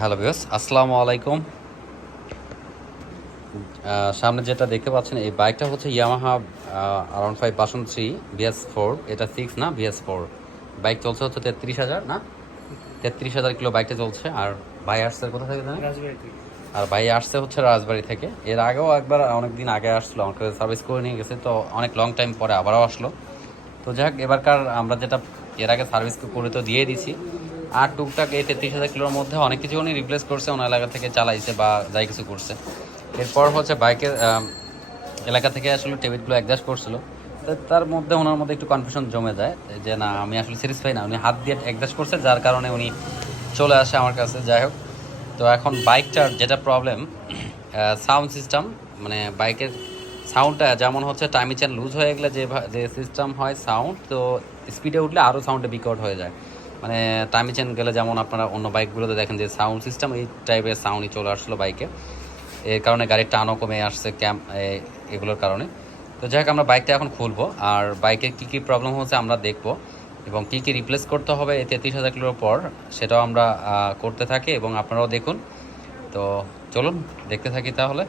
Hello viewers, আসসালামু আলাইকুম। সামনে যেটা দেখতে পাচ্ছেন এই বাইকটা হচ্ছে ইয়ামাহা R15 ভার্সন 3 BS4। এটা 6 না BS4 বাইক চলছে হচ্ছে 33,000 না 33,000 কিলো বাইকটা চলছে। আর ভাই আসছে কোথা থেকে জানেন? রাজবাড়ী থেকে। আর ভাই আসছে হচ্ছে রাজবাড়ি থেকে। এর আগেও একবার অনেক দিন আগে আসলো, আমাকে সার্ভিস করে নিয়ে গেছে, তো অনেক লং টাইম পরে আবারও আসলো। তো যাই হোক, এবারকার আমরা যেটা এর আগে সার্ভিস করে তো দিয়ে দিছি। আর টুকটাক এই 33,000 কিলোর মধ্যে অনেক কিছু উনি রিপ্লেস করছে, ওনার এলাকা থেকে চালাইছে বা যাই কিছু করছে। এরপর হচ্ছে বাইকের এলাকা থেকে আসলে টেবিলগুলো অ্যাডজাস্ট করছিল। তো তার মধ্যে ওনার মধ্যে একটু কনফিউশন জমে যায় যে না আমি আসলে স্যাটিসফাই না, উনি হাত দিয়ে অ্যাডজাস্ট করছে যার কারণে উনি চলে আসে আমার কাছে। যাই হোক, তো এখন বাইকটার যেটা প্রবলেম, সাউন্ড সিস্টেম, মানে বাইকের সাউন্ডটা যেমন হচ্ছে টাইমি চেন লুজ হয়ে গেলে যে সিস্টেম হয় সাউন্ড, তো স্পিডে উঠলে আরও সাউন্ডে বিকট হয়ে যায়। মানে টাইমি চেন গেলে যেমন আপনারা অন্য বাইকগুলোতে দেখেন যে সাউন্ড সিস্টেম এই টাইপের সাউন্ডই চলে আসলো বাইকে। এর কারণে গাড়ির টানও কমে আসছে এগুলোর কারণে। তো যাই হোক, আমরা বাইকটা এখন খুলবো আর বাইকের কী কী প্রবলেম হচ্ছে আমরা দেখবো এবং কী কী রিপ্লেস করতে হবে এই 33,000 কিলোর পর, সেটাও আমরা করতে থাকি এবং আপনারাও দেখুন। তো চলুন দেখতে থাকি তাহলে।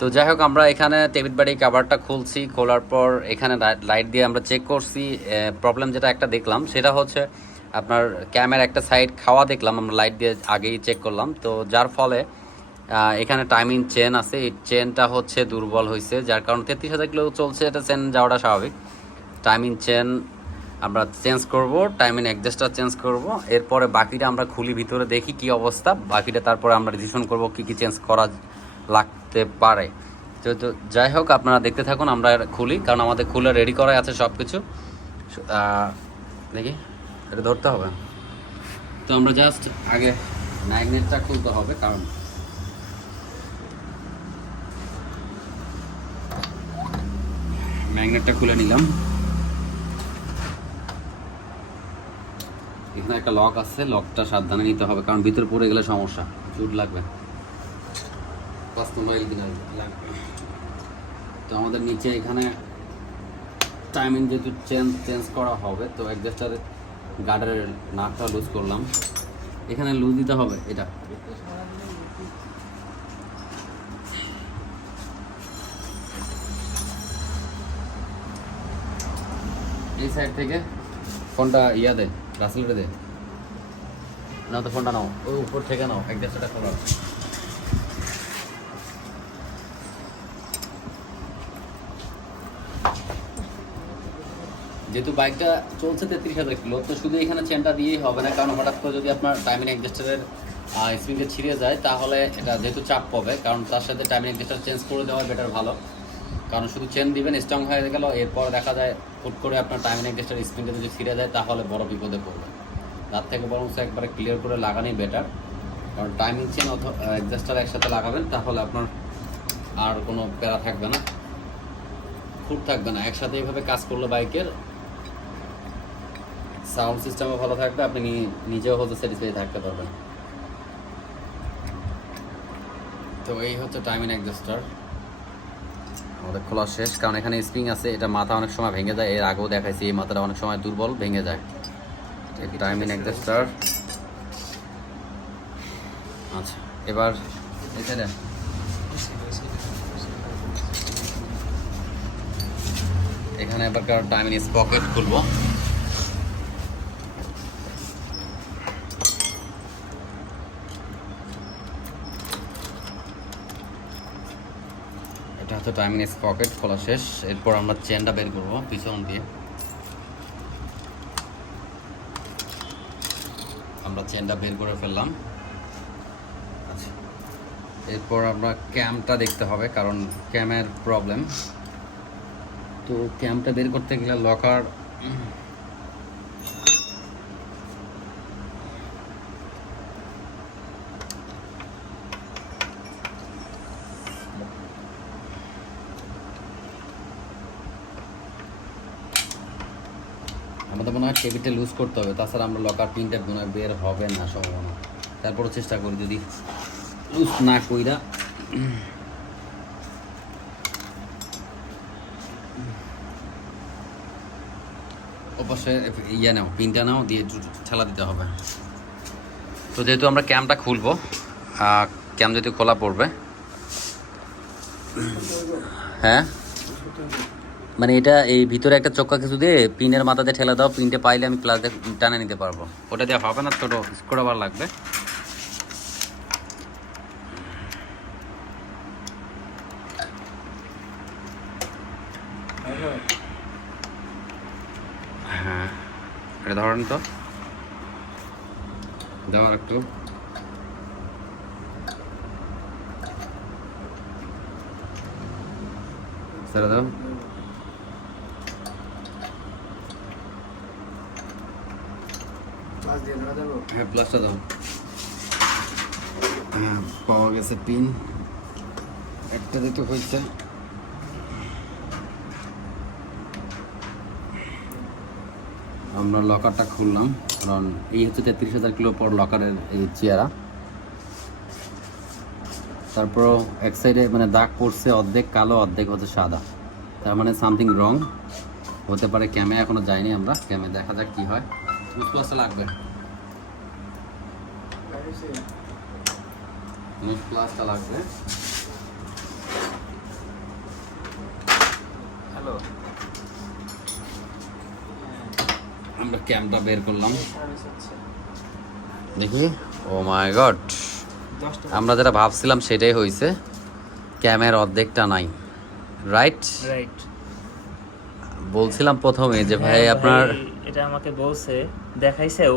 তো যাই হোক, আমরা এখানে টেবিল বাড়ি কাভারটা খুলছি, খোলার পর এখানে লাইট দিয়ে আমরা চেক করছি। প্রবলেম যেটা একটা দেখলাম সেটা হচ্ছে আপনার ক্যামের একটা সাইড খাওয়া দেখলাম, আমরা লাইট দিয়ে আগেই চেক করলাম। তো যার ফলে এখানে টাইমিং চেন আছে, এই চেনটা হচ্ছে দুর্বল হয়েছে, যার কারণে 33,000 কিলো চলছে, এটা চেন যাওয়াটা স্বাভাবিক। টাইমিং চেন আমরা চেঞ্জ করব, টাইমিং অ্যাডজাস্টার চেঞ্জ করব, এরপরে বাকিটা আমরা খুলি, ভিতরে দেখি কি অবস্থা, বাকিটা তারপরে আমরা ডিসিশন করব কি কি চেঞ্জ করা লাগতে পারে। তো যাই হোক, আপনারা দেখতে থাকুন, আমরা খুলি, কারণ আমাদের খুলে রেডি করাই আছে সব কিছু। দেখি, এটা ধরতে হবে। তো আমরা জাস্ট আগে ম্যাগনেটটা খুলতে হবে, কারণ ম্যাগনেটটা খুলে নিলাম। এখানে একটা লক আছে, লকটা সাবধানে নিতে হবে, কারণ ভিতরে পড়ে গেলে সমস্যা, চুট লাগবে, 5 নম্বর লাগবে। তো আমাদের নিচে এখানে টাইমিং যেহেতু চেঞ্জ করা হবে, তো অ্যাডজাস্টারের গার্ডের নাটটা লুজ করলাম, এখানে লুজ দিতে হবে। এটা এই সাইড থেকে ফোনটা দে, রাসেলটা দে, নাও তো ফোনটা নাও, ওই উপর থেকে নাও, অ্যাডজাস্টারটা খোলা। যেহেতু বাইকটা চলছে 33,000 কিলো, তো শুধু এখানে চেনটা দিয়েই হবে না, কারণ হঠাৎ করে যদি আপনার টাইমিং অ্যাডজাস্টারের স্প্রিংটা ছিঁড়ে যায় তাহলে এটা যেহেতু চাপ পাবে, কারণ তার সাথে টাইমিং অ্যাডজাস্টার চেঞ্জ করে দেওয়া বেটার ভালো। কারণ শুধু চেন দিবেন স্ট্রং হয়ে গেল, এরপর দেখা যায় হুট করে আপনার টাইমিং অ্যাডজাস্টার স্প্রিংটা যদি ছিঁড়ে যায় তাহলে বড় বিপদে পড়বে। তার থেকে বরং একবারে ক্লিয়ার করে লাগানোই বেটার, কারণ টাইমিং চেন অথবা অ্যাডজাস্টার একসাথে লাগাবেন তাহলে আপনার আর কোনো প্যারা থাকবে না, খুঁট থাকবে না। একসাথে এইভাবে কাজ করলে বাইকের সাউন্ড সিস্টেমও ভালো থাকবে, আপনি নিজেও হয়তো স্যাটিসফাই থাকতে পারবেন। তো এই হচ্ছে টাইমিং অ্যাডজাস্টার আমাদের খোলা শেষ, কারণ এখানে স্প্রিং আছে, এটা মাথা অনেক সময় ভেঙে যায়, এর আগেও দেখাইছি এই মাথাটা অনেক সময় দুর্বল ভেঙে যায়। Timing adjuster. আচ্ছা, এবার এখানে এবার টাইমিং পকেট খুলবো। এটা হচ্ছে টাইমিং পকেট খোলা শেষ। এরপর আমরা চেনটা বের করবো পিছন দিয়ে, আমরা চেনটা বের করে ফেললাম। আচ্ছা, এরপর আমরা ক্যামটা দেখতে হবে, কারণ ক্যামের প্রবলেম। তো ক্যামটা বের করতে গেলে লকার আমাদের মনে হয় টেবিলটা লুজ করতে হবে, তাছাড়া আমরা লকার পিনটা মনে হয় বের হবে না সম্ভাবনা। তারপরও চেষ্টা করি যদি লুজ না কইরা। ওপাশে নাও, পিনটা নাও, দিয়ে ঠেলা দিতে হবে। তো যেহেতু আমরা ক্যামটা খুলবো, ক্যাম যেহেতু খোলা পড়বে, হ্যাঁ মানে এটা এই ভিতরে একটা চক্কা কিছু দিয়ে পিনের মাথাতে ঠেলা দাও, পিনটে পাইলে আমি প্লাস দিয়ে টানে নিতে পারবো। ওটা দিয়ে হবে না, ছোটো স্ক্রুড্রাইভার লাগবে। হ্যাঁ এটা ধরেন তো, দেওয়ার একটু ছেড়ে দাও। হ্যাঁ প্লাসটা দাও। হ্যাঁ পাওয়া গেছে পিন, একটা দিতে হয়েছে। আমরা লকারটা খুললাম, কারণ এই হচ্ছে 33,000 কিলো পর লকারের এই চেয়ারা। তারপর এক সাইডে মানে দাগ পড়ছে, অর্ধেক কালো অর্ধেক হচ্ছে সাদা, তার মানে সামথিং রং হতে পারে। ক্যামে এখনো যায়নি আমরা, ক্যামে দেখা যাক কি হয়। প্লাসটা লাগবে, প্লাসটা লাগবে। হ্যালো, আমরা ক্যামটা বের করলাম, দেখি। ও মাই গড, আমরা যেটা ভাবছিলাম সেটাই হয়েছে, ক্যামের অর্ধেকটা নাই। রাইট রাইট, বলছিলাম প্রথমে যে ভাই আপনার এটা আমাকে বলছে, দেখাইছেও।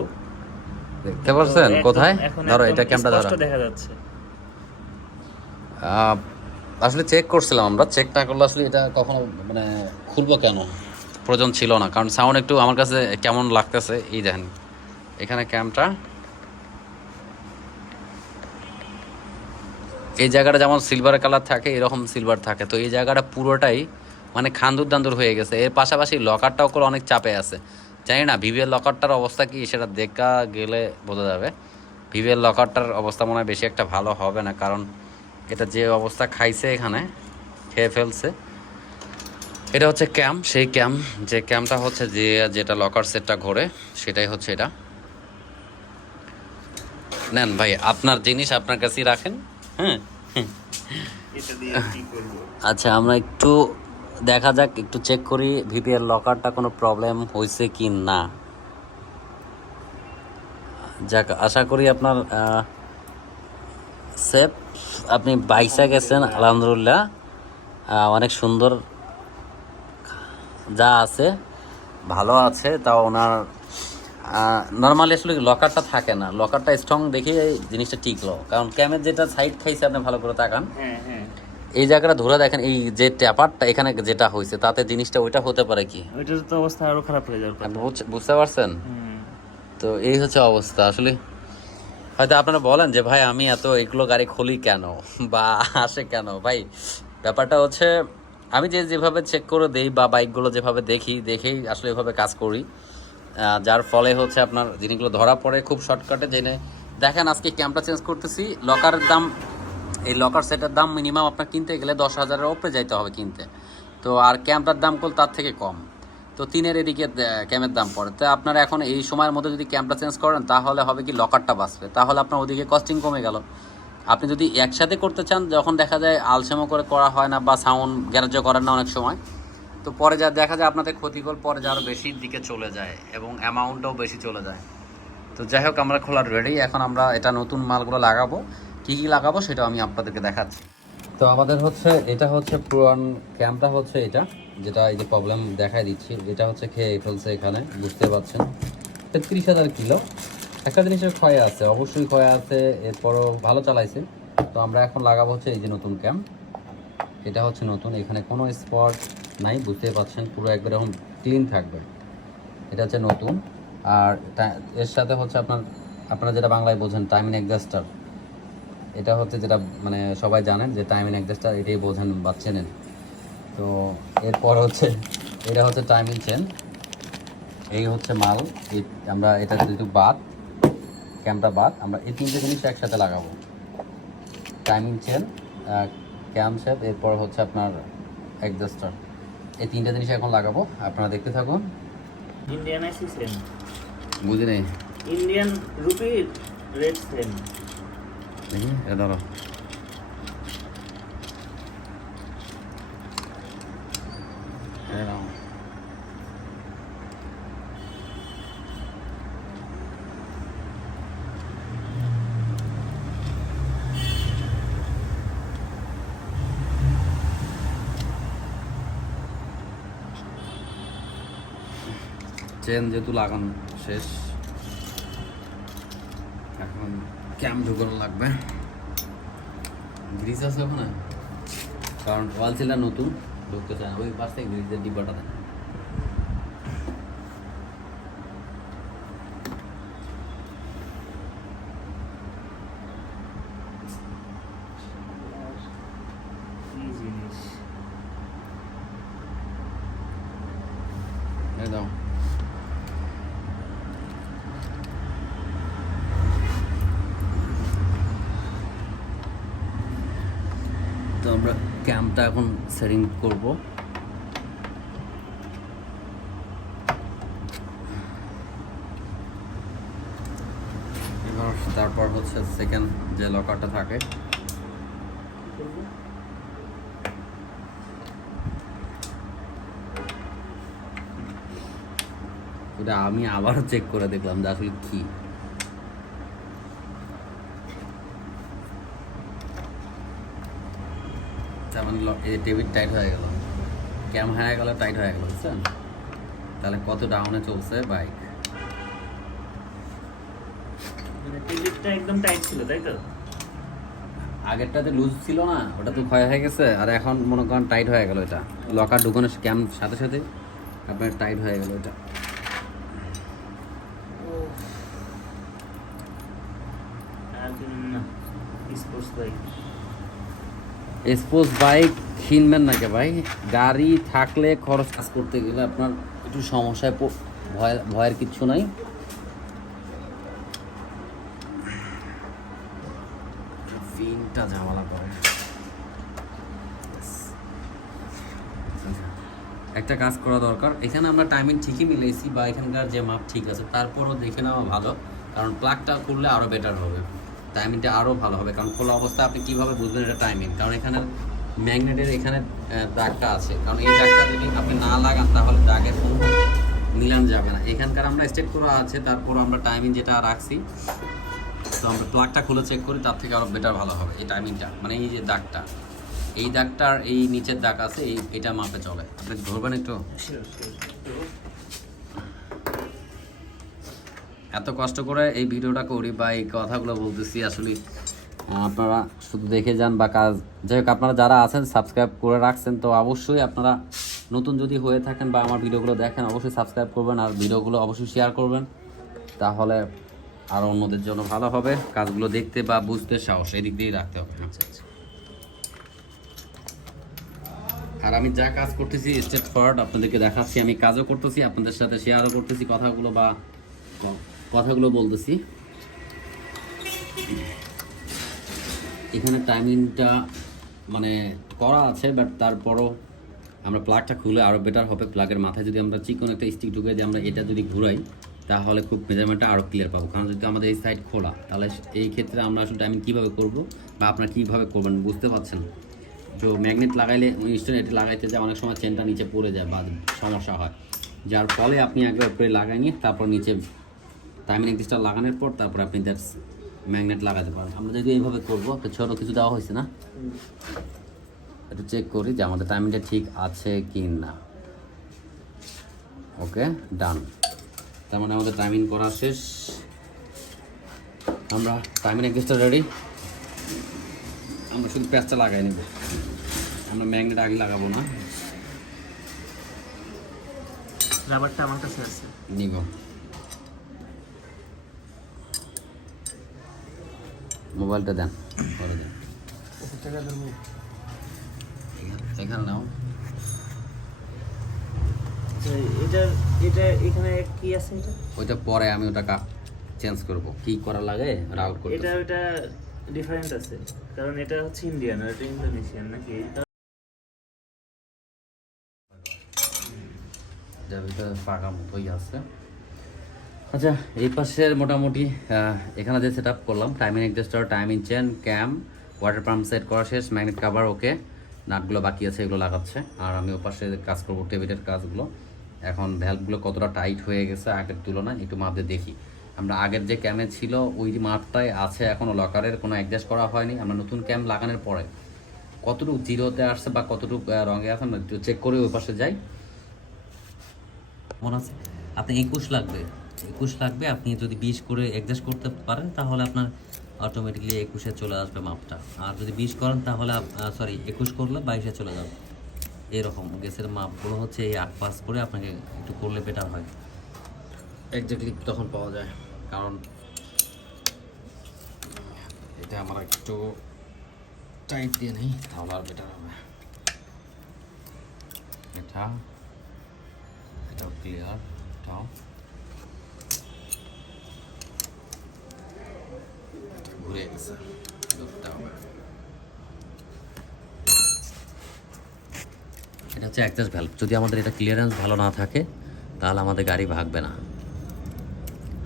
দেখতে পারছেন কোথায়? ধরো এটা ক্যামটা ধরো, দেখা যাচ্ছে। আসলে চেক করছিলাম আমরা, চেক না করলে আসলে এটা কখনো মানে খুলবো কেন, প্রয়োজন ছিল না। কারণ সাউন্ড একটু আমার কাছে কেমন লাগতেছে। এই দেখেন এখানে ক্যামটা, এই জায়গাটা যেমন সিলভার কালার থাকে এরকম সিলভার থাকে, তো এই জায়গাটা পুরোটাই মানে খান্দুর দান্দুর হয়ে গেছে। এর পাশাপাশি লকারটাও করে অনেক চাপে আছে। জানি না ভিভিএর লকারটার অবস্থা কি, সেটা দেখা গেলে বোঝা যাবে। ভিভিএর লকারটার অবস্থা মনে হয় বেশি একটা ভালো হবে না, কারণ এটা যে অবস্থা খাইছে এখানে, খেয়ে ফেলছে। এটা হচ্ছে ক্যাম, সেই ক্যাম, যে ক্যামটা হচ্ছে যে যেটা লকার সেটটা ঘোরে সেটাই হচ্ছে এটা। নেন ভাই, আপনার জিনিস আপনার কাছেই রাখেন। হ্যাঁ আচ্ছা, আমরা একটু দেখা যাক, একটু চেক করি ভিপিএর লকারটা কোনো প্রবলেম হয়েছে কি না। যাক, আশা করি আপনার সেফ। আপনি বাইসা গেছেন আলহামদুলিল্লাহ, অনেক সুন্দর যা আছে ভালো আছে। তাও ওনার নর্মালি আসলে লকারটা থাকে না, লকারটা স্ট্রং দেখে এই জিনিসটা টিকলো। কারণ ক্যামের যেটা সাইড খাইছে, আপনি ভালো করে তাকান, এই জায়গাটা ধরে দেখেন, এই যে ট্যাপারটা এখানে যেটা হয়েছে তাতে জিনিসটা ওইটা হতে পারে কি, ওইটার তো অবস্থা আরো খারাপ হয়ে যাবে। বুঝতে পারছেন? তো এই হচ্ছে অবস্থা। আসলে হয়তো আপনারা বলেন যে ভাই আমি এত এগুলো গাড়ি খুলি কেন বা আসে কেন, ভাই ব্যাপারটা হচ্ছে আমি যেভাবে চেক করে দেই বা বাইকগুলো যেভাবে দেখেই আসলে এভাবে কাজ করি, যার ফলে হচ্ছে আপনার জিনিসগুলো ধরা পড়ে খুব শর্টকাটে। জেনে দেখেন আজকে ক্যামটা চেঞ্জ করতেছি, লকারের দাম, এই লকার সেটের দাম মিনিমাম আপনার কিনতে গেলে 10,000-এর উপরে যাইতে হবে কিনতে। তো আর ক্যামটার দাম করলে তার থেকে কম, তো 3-এর এদিকে ক্যামের দাম পড়ে। তো আপনারা এখন এই সময়ের মধ্যে যদি ক্যামটা চেঞ্জ করেন তাহলে হবে কি, লকারটা বাঁচবে, তাহলে আপনার ওদিকে কস্টিং কমে গেল। আপনি যদি একসাথে করতে চান, যখন দেখা যায় আলসেমো করে করা হয় না বা সাউন্ড গ্যারেজ করেন না অনেক সময়, তো পরে যা দেখা যায় আপনাদের ক্ষতিকর, পরে যা আরও বেশির দিকে চলে যায় এবং অ্যামাউন্টটাও বেশি চলে যায়। তো যাই হোক, আমরা খোলার রেডি। এখন আমরা এটা নতুন মালগুলো লাগাবো, কী কী লাগাবো সেটাও আমি আপনাদেরকে দেখাচ্ছি। তো আমাদের হচ্ছে এটা হচ্ছে পুরান ক্যামটা হচ্ছে এটা, যেটা এই যে প্রবলেম দেখাই দিচ্ছি, এটা হচ্ছে খেয়ে ফেলছে এখানে, বুঝতে পারছেন। 33,000 কিলো, একটা জিনিসের ক্ষয় আছে, অবশ্যই ক্ষয় আছে, এরপরও ভালো চালাইছে। তো আমরা এখন লাগাবো হচ্ছে এই যে নতুন ক্যাম, এটা হচ্ছে নতুন, এখানে কোনো স্পট নাই, বুঝতেই পারছেন, পুরো একবার এখন ক্লিন থাকবে। এটা হচ্ছে নতুন। আর এর সাথে হচ্ছে আপনারা যেটা বাংলায় বোঝেন টাইমিং অ্যাডজাস্টার, এটা হচ্ছে যেটা মানে সবাই জানেন যে টাইমিং অ্যাডজাস্টার, এটাই বোঝেন বা চেনেন। তো এরপর হচ্ছে এটা হচ্ছে টাইমিং চেন, এই হচ্ছে মাল। আমরা এটা যেহেতু ক্যামটা বাদ, আমরা এই 3টে জিনিস একসাথে লাগাবো, টাইমিং চেন, ক্যাম শেপ, এরপর হচ্ছে আপনার অ্যাডজাস্টার, এই 3টে জিনিস এখন লাগাবো। আপনারা দেখতে থাকুন। ইন্ডিয়ান আইসি সেম, বুঝি নেই, ইন্ডিয়ান রুপি রেড সেম। দেখি এ ধরো এ নাও। চেন যেহেতু লাগানো শেষ, এখন ক্যাম ঢুকানো লাগবে। গ্রিজ আছে ওখানে, কারণ ওয়াল সিলটা নতুন ঢুকতে চায় না, ওই পাশ থেকে গ্রিজের ডিব্বাটা দেয়। কি জিনিস? এই দাও। তো আমরা ক্যাম্পটা এখন সেটিং করব। এবার তারপর হচ্ছে সেকেন্ড যে লকারটা থাকে ওটা আমি আবারও চেক করে দেখলাম যে আসলে কি। যেমন এই টেবিল টাইট হয়ে গেল, ক্যাম হয়ে গেল, টাইট হয়ে গেল, বুঝছেন? তাহলে কত ডাউনে চলছে বাইক। মানে টিকিটটা একদম টাইট ছিল, তাই তো? আগেরটাতে লুজ ছিল না, ওটা তো ক্ষয় হয়ে গেছে, আর এখন মনে করেন টাইট হয়ে গেল। এটা লকার ঢুকানোর ক্যাম সাথে সাথে আপনার টাইট হয়ে গেল এটা। আর না, স্পোর্টস বাইক। স্পোর্টস বাইক কিনবেন নাকি ভাই? গাড়ি থাকলে খরচ কাজ করতে গেলে আপনার একটু সমস্যায় ভয়ের কিচ্ছু নাই। ফিনটা ঝামেলা করে। একটা কাজ করা দরকার, এখানে আমরা টাইমিং ঠিকই মিলাইছি বা এখানকার যে মাপ ঠিক আছে, তারপরও দেখে নেওয়া ভালো, কারণ প্লাগটা করলে আরও বেটার হবে, টাইমিংটা আরও ভালো হবে। কারণ খোলা অবস্থায় আপনি কীভাবে বুঝবেন এটা টাইমিং? কারণ এখানে ম্যাগনেটের এখানে দাগটা আছে, কারণ এই দাগটা যদি আপনি না লাগান তাহলে দাগের কোনো মিলান যাবে না। এখানকার আমরা স্টেট করা আছে, তারপর আমরা টাইমিং যেটা রাখছি, তো আমরা প্লাগটা খুলে চেক করি, তার থেকে আরও বেটার ভালো হবে এই টাইমিংটা। মানে এই যে দাগটা, এই দাগটার এই নিচের দাগ আছে, এটা মাপে চলে। আপনি ধরবেন একটু। এত কষ্ট করে এই ভিডিওটা করি বা এই কথাগুলো বলতেছি, আসলে আপনারা শুধু দেখে যান বা কাজ। যাই হোক, আপনারা যারা আছেন সাবস্ক্রাইব করে রাখছেন, তো অবশ্যই আপনারা নতুন যদি হয়ে থাকেন বা আমার ভিডিওগুলো দেখেন, অবশ্যই সাবস্ক্রাইব করবেন আর ভিডিওগুলো অবশ্যই শেয়ার করবেন, তাহলে আরও অন্যদের জন্য ভালো হবে। কাজগুলো দেখতে বা বুঝতে সাহস এদিক দিয়েই রাখতে হবে। আচ্ছা আচ্ছা। আর আমি যা কাজ করতেছি স্টেট ফরওয়ার্ড আপনাদেরকে দেখাচ্ছি, আমি কাজও করতেছি, আপনাদের সাথে শেয়ারও করতেছি কথাগুলো বা কথাগুলো বলতেছি। এখানে টাইমিংটা মানে করা আছে, বাট তারপরও আমরা প্লাগটা খুলে আরও বেটার হবে। প্লাগের মাথায় যদি আমরা চিকন একটা স্টিক ঢুকে দিয়ে আমরা এটা যদি ঘুরাই, তাহলে খুব মেজারমেন্টটা আরও ক্লিয়ার পাবো। কারণ যদি আমাদের এই সাইড খোলা, তাহলে এই ক্ষেত্রে আমরা আসলে টাইমিং কীভাবে করবো বা আপনারা কীভাবে করবেন বুঝতে পারছেন। তো ম্যাগনেট লাগাইলে ইনস্ট্যান্ট এটা লাগাইতে যায়, অনেক সময় চেনটা নিচে পড়ে যায় বা সমস্যা হয়, যার ফলে আপনি একবার উপরে লাগাই নিয়ে তারপর নিচে টাইমিং এক্সট্রা লাগানোর পর তারপর আপনি তার ম্যাগনেট লাগাতে পারেন। আমরা যদি এইভাবে করবো, তো ছোটো কিছু দেওয়া হয়েছে না, একটু চেক করি যে আমাদের টাইমিংটা ঠিক আছে কি না। ওকে, ডান। তার মানে আমাদের টাইমিং করা শেষ, আমরা টাইমিং এক্সট্রা রেডি। আমরা শুধু প্যাচটা লাগাই নেব, আমরা ম্যাগনেট আগে লাগাবো না। রাবারটা আমার কাছে আছে, নিব। মোবাইলটা দেন, করে দেন। এখানে নাও। এটা এটা এখানে কি আছে? এটা ওইটা পরে আমি ওটা চেঞ্জ করব, কি করা লাগে রাউট করতে। এটা ওটা ডিফারেন্ট আছে, কারণ এটা হচ্ছে ইন্ডিয়ান আর এটা ইন্দোনেশিয়ান নাকি? যার ভিতরে ফাঁকা মতোই আছে। আচ্ছা, এই পাশের মোটামুটি এখানে যে সেট আপ করলাম, টাইমিং অ্যাডজাস্টার, টাইমিং চেন, ক্যাম, ওয়াটার পাম্প সেট করা শেষ, ম্যাগনেট কাভার ওকে, নাটগুলো বাকি আছে এগুলো লাগাচ্ছে। আর আমি ও পাশে কাজ করবো টেবিলের কাজগুলো। এখন ভ্যালভগুলো কতটা টাইট হয়ে গেছে আগের তুলনায় একটু মাপতে দেখি। আমরা আগের যে ক্যামে ছিল ওই মাপটাই আছে এখনও, লকারের কোনো অ্যাডজাস্ট করা হয়নি। আমরা নতুন ক্যাম লাগানোর পরে কতটুকু জিরোতে আসছে বা কতটুকু রঙে আছে আমরা চেক করে ওই পাশে যাই। মনে আছে আপনি 21 লাগবে, 21 লাগবে। আপনি যদি 20 করে অ্যাডজাস্ট করতে পারেন তাহলে আপনার অটোমেটিকলি 21-এ চলে আসবে মাপটা। আর যদি 20 করেন তাহলে 21 করলে 22-এ চলে যাবে। এরকম গ্যাসের মাপগুলো হচ্ছে এই 8-5 করে আপনাকে একটু করলে বেটার হয়, এক্স্যাক্টলি তখন পাওয়া যায়। কারণ এটা আমরা একটু টাইট দিয়ে নেই তাহলে আর বেটার হবে। এটাও ক্লিয়ার, এটাও ঘুরে গেছে, ধরতে হবে। এটা হচ্ছে অ্যাডজাস্ট ভ্যালভ। যদি আমাদের এটা ক্লিয়ারেন্স ভালো না থাকে তাহলে আমাদের গাড়ি ভাগবে না।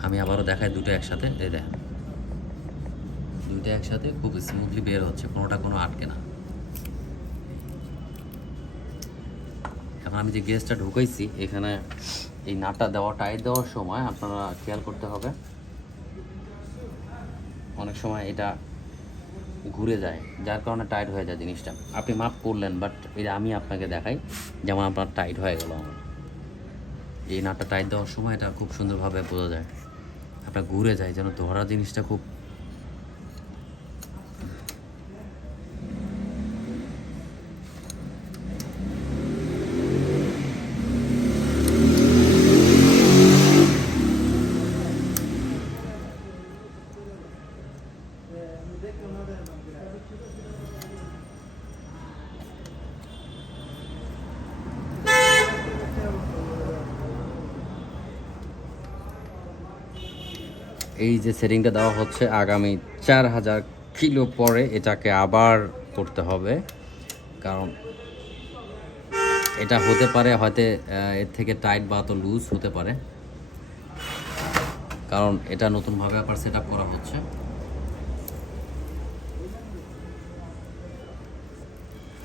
আমি আবারও দেখাই দুটো একসাথে, এই দেখেন দুইটা একসাথে খুব স্মুথলি বের হচ্ছে, কোনোটা কোনো আটকে না। এখন আমি যে গ্যাসটা ঢুকাইছি এখানে এই নাটটা দেওয়া, টাইট দেওয়ার সময় আপনারা খেয়াল করতে হবে, অনেক সময় এটা ঘুরে যায় যার কারণে টাইট হয়ে যায় জিনিসটা। আপনি মাপ করলেন বাট এটা আমি আপনাকে দেখাই, যেমন আপনার টাইট হয়ে গেল আমার এই নাটটা টাইট দেওয়ার সময় এটা খুব সুন্দরভাবে বোঝা যায়, আপনার ঘুরে যায় যেন ধরা জিনিসটা খুব। এই যে সেটিংটা দেওয়া হচ্ছে আগামী 4000 কিলো পরে এটাকে আবার করতে হবে, কারণ এটা হতে পারে হয়তো এর থেকে টাইট বা তো লুজ হতে পারে, কারণ এটা নতুনভাবে আবার সেট আপ করা হচ্ছে।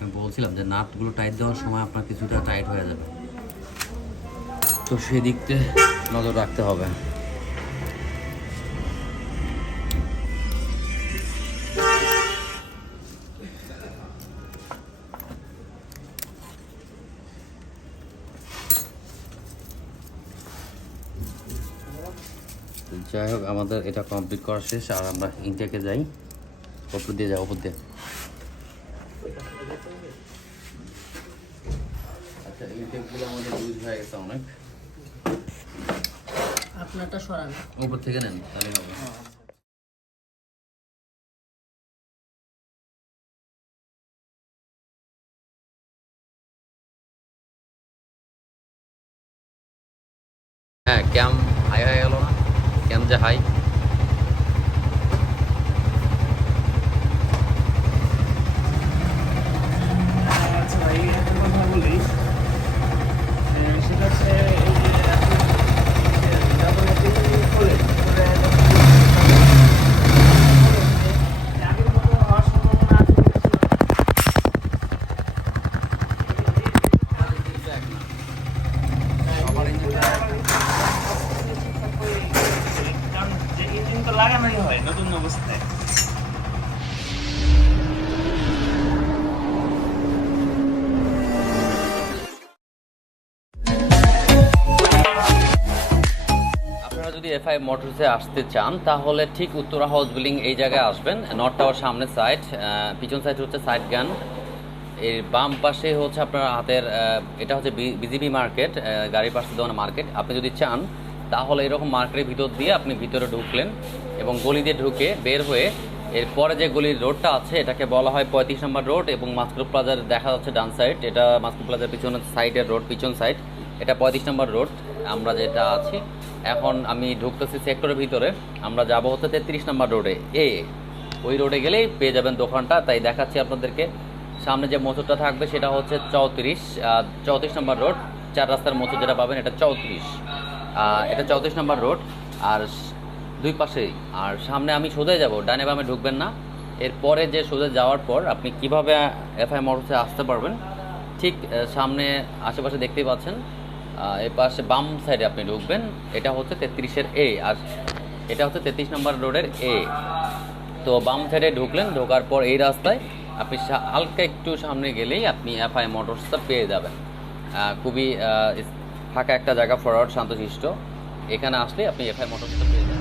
আমি বলছিলাম যে নাটগুলো টাইট দেওয়ার সময় আপনার কিছুটা টাইট হয়ে যাবে, তো সেদিকতে নজর রাখতে হবে। যাই হোক, আমাদের এটা কমপ্লিট করা শেষ। আর আমরা ইনটেকে যাই, ওপর দিয়ে যাই, ওপর দিয়ে। আচ্ছা, ইনটেকগুলো আমাদের ইউজ হয়ে গেছে অনেক। আপনারটা সরান, ওপর থেকে নেন তাহলে হবে। হ্যাঁ, ক্যাম হাই হয়ে গেল না? ক্যাম যে হাই, আচ্ছা ভাই, একটা কথা বলি, সেটা হচ্ছে এই যে যখন আপনি খোলেন, করে আগের মতো হওয়ার সম্ভাবনা আছে কারণ যে ইঞ্জিন তো লাগানোই হয় নতুন অবস্থায়। আপনারা যদি এফআই মোটরসে আসতে চান তাহলে ঠিক উত্তরা হাউস বিল্ডিং এই জায়গায় আসবেন। নর্থ টাওয়ার সামনে সাইড, পিছন সাইড হচ্ছে সাইড গান, এর বাম পাশে হচ্ছে আপনার হাতের এটা হচ্ছে বিজিবি মার্কেট, গাড়ির পাশে দেওয়ার মার্কেট। আপনি যদি চান তাহলে এরকম মার্কেটের ভিতর দিয়ে আপনি ভিতরে ঢুকলেন এবং গলি দিয়ে ঢুকে বের হয়ে এরপরে যে গলির রোডটা আছে এটাকে বলা হয় 35 নম্বর রোড, এবং মাস্কো প্লাজার দেখা যাচ্ছে ডান সাইড, এটা মাস্কো প্লাজার পিছনের সাইডের রোড, পিছন সাইড এটা 35 নম্বর রোড আমরা যেটা আছি। এখন আমি ঢুকতেছি সেক্টরের ভিতরে, আমরা যাব হচ্ছে 33 নম্বর রোডে, ওই রোডে গেলেই পেয়ে যাবেন দোকানটা। তাই দেখাচ্ছি আপনাদেরকে, সামনে যে মোচরটা থাকবে সেটা হচ্ছে 34 নম্বর রোড, 4 রাস্তার মোচর যেটা পাবেন এটা 34, এটা 34 নম্বর রোড। আর দুই পাশেই। আর সামনে আমি সোজাই যাব, ডানে বামে ঢুকবেন না। এরপরে যে সোজা যাওয়ার পর আপনি কিভাবে এফআই মোটরসে আসতে পারবেন, ঠিক সামনে আশেপাশে দেখতেই পাচ্ছেন, এর পাশে বাম সাইডে আপনি ঢুকবেন। এটা হচ্ছে 33-এর এ, আর এটা হচ্ছে 33 নম্বর রোডের এ। তো বাম সাইডে ঢুকলেন, ঢোকার পর এই রাস্তায় আপনি হালকা একটু সামনে গেলেই আপনি এফআই মোটরসটা পেয়ে যাবেন। খুবই ফাঁকা একটা জায়গা, ফরওয়ার্ড, শান্তশিষ্ট। এখানে আসলে আপনি এফআই মোটরসটা পেয়ে যাবেন।